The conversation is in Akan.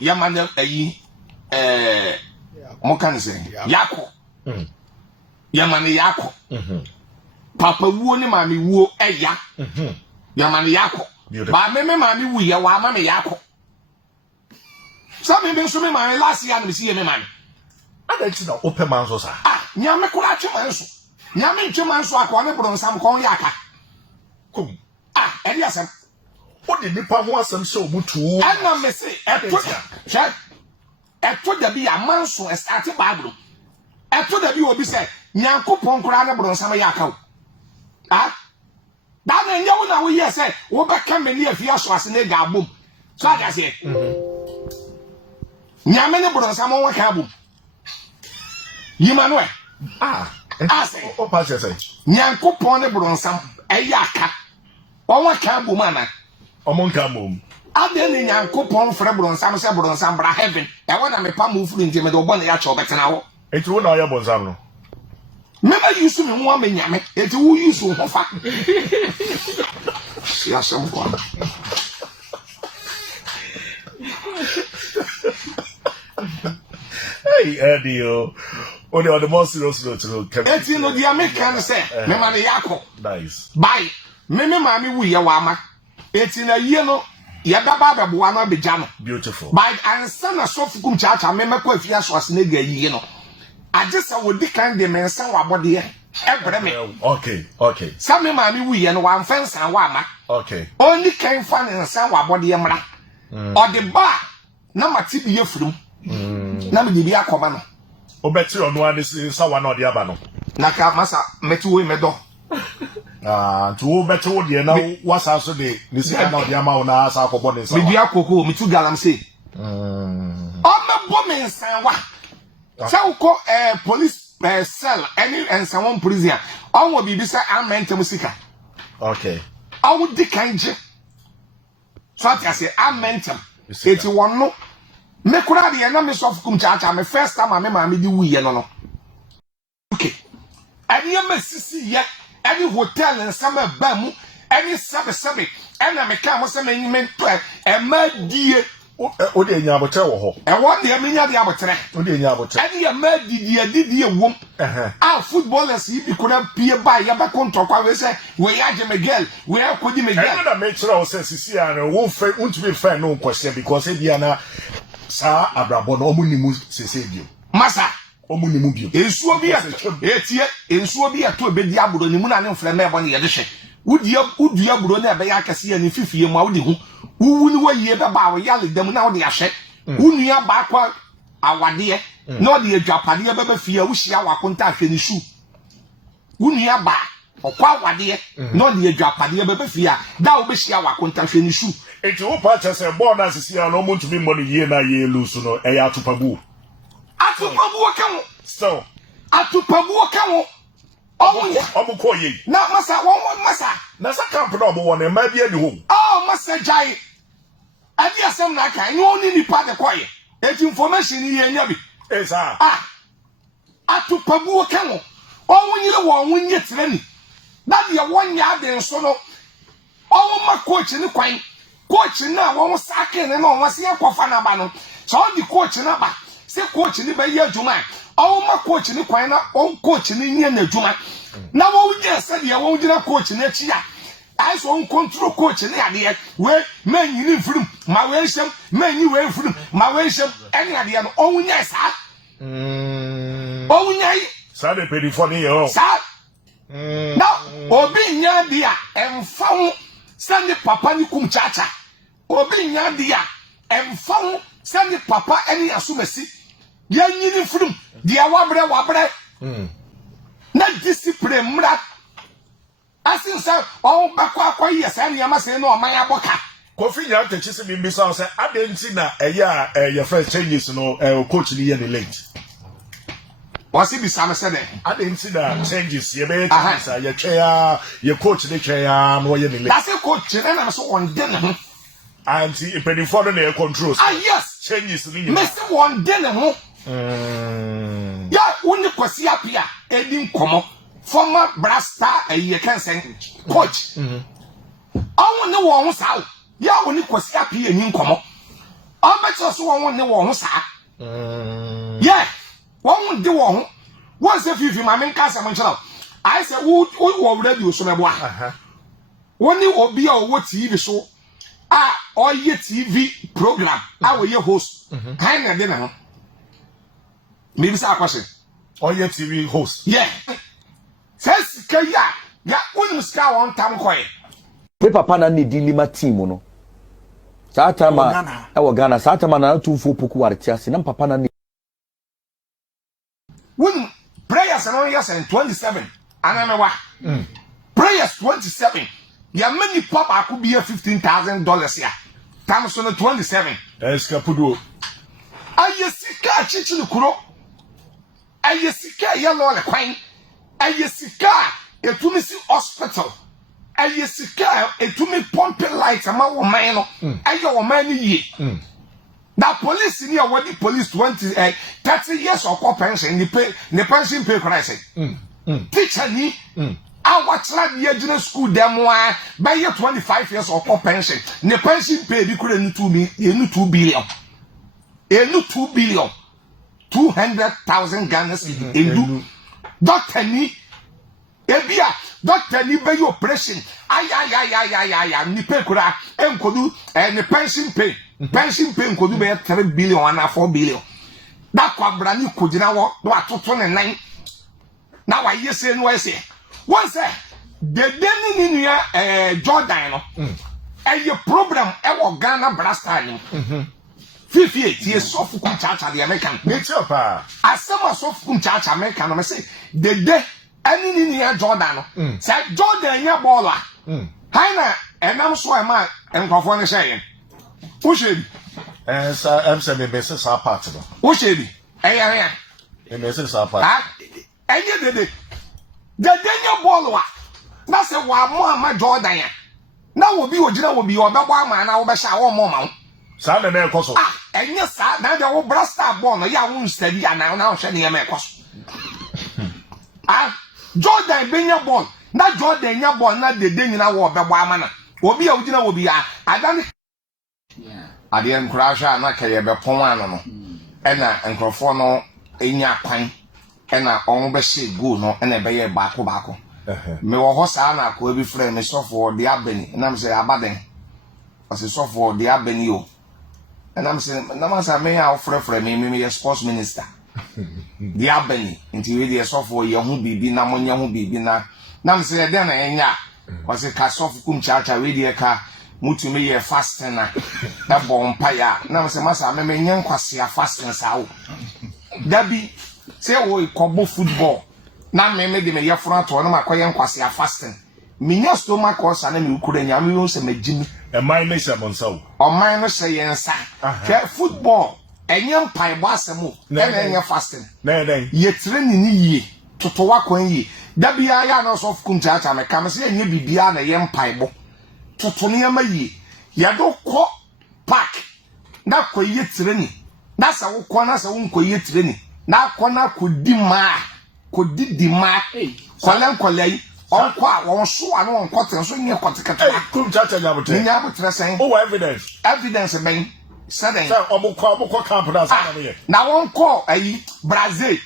yamane ayi mo kan say yako yamane yako papa wuo ni mami wuo eya yamane yako ba me mami wu ye wa mami yako so me be so me mami last year me see me mami ada chi na open man so sa nyame kura twa so nyame twa so akwa me bro nsam kon yaka kom edi asem o de nipa ho asem se omutu ana me say eto da bi amanso start bible eto da bi obi say nyankopon kura ne bro nsam yaka o da na nya wo na wo ye say wo be ka me ne afia so ase ne ga bom so ada say nyame ne bro nsam wo ka bom Yimanwe ase o pa say nyankopon ne bro nsam eyaka won ka bom ana omon ka bom ade ne nyankopon frɛ bro nsam se bro nsam bra heaven e wona me pa mo furu nti me do bɔ ne ya cho betena wo enti wo na oya bɔ nsam no me ma yusu me ho amenyame enti wo yusu ho fa ya sam kwa hey Eddie on the more serious note no enti no dia me kan say me ma ne yakɔ nice bye me ma me wu ye wa ma enti na yie no ya baba beboa na beja no beautiful by ansa na so fukum chacha me mekɔ afia so ase na ga yie no agesa wodi kan de mensa wa bode e ebre me okay sa me ma me wu ye no wa mfensa wa ma okay only kan fa ne nsa wa bode e mra ode ba na mati bi ye furum na me bi akoma no obeti onu ade sa wa na ode aba no na ka masa meti wo me do to obeti wo de na wasa so de ni sika na ode ama wo na asa akɔbɔ ne nsa me bi akoko me tu galam say o me bo me nsa wa sa uko police cell any ensan prison on wo bibi say amentem sika okay awu di kanje so ati say amentem eti wonno me kura de na me sof Kumchacha me first time me ma me di wuye no okay ani ya masisi ye any hotel en sama ba mu any sabe ena me ka mo se me nyime to e ma die o de nya abotre wo ho e wo de me nya de abotre o de nya abotre any ya ma didi ewom footballers yi bi kuna pie ba ya ba konto kwa we se we ya je Miguel we akodi Miguel e na me kira o se sisi an wo fe untumi fe no kwese because e bia na sa abrabo no omunimu sese bio masa omunimu bio ensuo bi etie ensuo bi ato obedi aburo ni mu na ne mfrɛ mebo ne ye de hwe wudi aburo na be ya kase ya ne fifie mu awudi hu wuwu ni waye be ba wo yale dam na wo de ahwe unua ba kwa awade na wo de adwapade be ba fie wo hia wakonta ahwe ni shu unua ba okwa awade na wo de adwapade be ba fie da wo be hia wakonta ahwe ni shu eti wo pa cha se ball na sisi an omo ntumi mo no ye na ye lusu no e ya atupabu kan so atupabu kan wo omo ko ye na masa won masa na sa camp na omo won e ma bia ni ho masa jai adi asem na kan ni oni ni pa de koye eti information ni ye nya bi esa atupabu kan wo nyire wo nye tire ni na de won nya de so no ma coach ni kwan coach na won sake ne no won se yakofa na ba no so di coach na ba se coach ni ba ye adwuma ma coach ni kwan na coach ni nye na adwuma na won je se de won gina coach na chi ya ai so on control coach ni ade we manyi ni mfurum ma we nsem manyi we mfurum ma we nsem ene ade no on nya sa on nya sa de pedi for ni yo sa na obi nya dia emfa ho send papa ni Kumchacha obi nya dia emfa ho send papa eni asumasi dia nyini frum dia wabre na discipline mra asinsa on bakwa yesa ne amase no oman aboka Kofi nya techi se bimbi so say adenti na eya your first changes no coach ni ye ne late wasi bi sam se de adenti na changes ye be sa ye twa ye coach ne twa no ye ne late that's a coach na so on den ho anti ipedi for no e controls yes changes ni ye me se on den ho ya woni kwasi apia edi nkomo former brasta ye kansen coach ne wo ho saw ya woni kwasi apia ni nkomo on better so one ne wo ho saa yeah one de wo ho once if you my main case am nchela I say wo radio so mebo a woni obi a wo TV so or ye TV program I ye host kind na de na ho maybe say question or ye TV host yeah says kaya ya unim ska won tam koy we papa na ne di lima team no saa tama e wo Ghana saa tama na tumfo poku wartia se na papa na when prayers and on years and 27 anamewa prayers 27 ya many papa could be $15,000 here times on the 27 eskapudo ayesika chichi kuro ayesika yellow le kwan ayesika etumi si hospital ayesika etumi pump light ama wo man no ayo wo man ni ye that police ni awadi police 30 years of pension ni pension pay crisis teacher ni awachla ni agina school dem wa by 25 years of pension ni pension pay bi kure ni 2 billion 2 billion 200,000 Ghana cedis endu doctor ni ebia doctor ni be operation ay ni pay kura enkodu ni pension pay enkodu be 3 billion and 4 billion that kwabra ni kogina wo do atoto ne nan na wa yese no ese once the deni ni nua Jordan no eye program e wo Ghana Brasta ni fifi tie sofu Kumchacha the American nature pa asema sofu Kumchacha American no me say the day ani ni nua Jordan no say Jordan nya baller haina enam so e ma enkofo ne hye wo shebi sa emse me be sa part no wo shebi eya me se sa part enye dede nya baller na say wa mo ama Jordan ya na wo bi ogina wo bi obebo ama na wo be sha wo mo ma sa na na ekoso enye sa na de wo Brasta ball no ya wo study ana na wo hwe ne ma ekoso Jordan benya ball na Jordan nya ball na dede nyina wo obebo ama na obi a ogina wo bi ya adan ade encourage na kaye be pon ano no ena enkrofo no enya kwan ena on be she go no ena be ye baako me wo ho sa na ko bi frɛ me sofo de abani na me say abaden ase sofo de abani o ena me say na ma sa me ya frɛ me sports minister de abani nti we de sofo ye ho bibi na monye ho bibi na me say de na enya ase ka sofo Kumchacha we de ka mutumi ye fasting na bompa ya na me say masa me nye nkwase fasting sa o dabi say wo ikobo football na me de me ye front to no makoye nkwase fasting minya stomach ulcer na me ukura nya me se magimi e mai me se monsaw o mai no se yensa ke football enye mpai bo asemo na enye fasting na den ye training ni yie toto wa kwan yie dabi ya na so Kumchacha me kam se enye bibia na ye mpai bo toto ne ma yie ye do ko park na ko ye training na sa wo ko na sa wo ko ye training na ko na ko di ma ko di ma kwalen onko a won so ano won kote so nye kote kata Kumchacha nyabotre nyabotre sen o evidence ben said say omukọ camp na sa na ye na won ko ayi Brazil